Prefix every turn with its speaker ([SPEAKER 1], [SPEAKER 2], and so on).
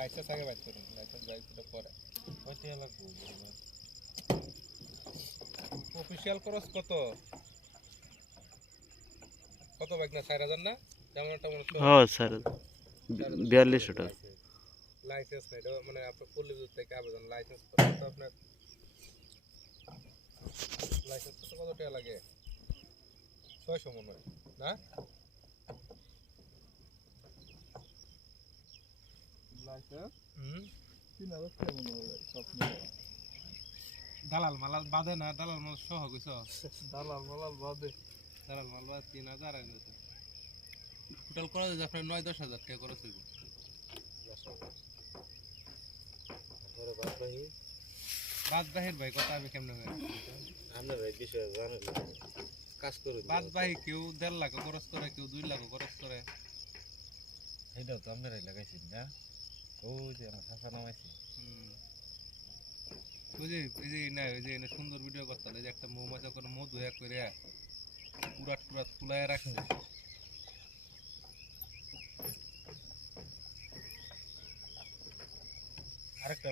[SPEAKER 1] Licence আগে বাইর করুন লাইসেন্স বাইর করে পরে।
[SPEAKER 2] কয়টা লাগবো
[SPEAKER 1] অফিসিয়াল খরচ কত? কত বাইক না চার হাজার না? যেমন একটা মনে
[SPEAKER 3] হ্যাঁ স্যার বিয়াল্লিশশো টাকা।
[SPEAKER 1] লাইসেন্স নেই এটা মানে আপনার পল্লী বিদ্যুৎ থেকে আবেদন। লাইসেন্স করতে তো আপনার লাইসেন্স করতে কত টাকা লাগে? ছয়শো মনে হয় না
[SPEAKER 2] লাইসেন্স
[SPEAKER 1] হুম
[SPEAKER 2] তিন হাজার টাকা মনে হয় সব মিলে
[SPEAKER 1] দালাল মালাল বাদে না দালাল মাল সহ কইছ?
[SPEAKER 2] দালাল মালাল বাদে।
[SPEAKER 1] দালাল মাল বাদে তিন হাজার আইন টোটাল করা যায় আপনার নয় দশ হাজার টাকা খরচ হইব।
[SPEAKER 2] তারপরে বাদ বাহি
[SPEAKER 1] বাদ বাহির ভাই কথা আমি কেমনে
[SPEAKER 2] আমরা ভাই বিষয়ে জানেন কাজ করুন।
[SPEAKER 1] বাদ বাহি কেউ দেড় লাখ খরচ করে কেউ দুই লাখ খরচ করে।
[SPEAKER 2] এইটাও তো আপনারাই লাগাইছেন না। ওই যে আমার নামাইছে।
[SPEAKER 1] ওই যে এই যে না যে সুন্দর ভিডিও করতে যে একটা মৌমাছি করে মধু এক করে পুরাট পুরাট তুলায় রাখছে
[SPEAKER 2] আরেকটা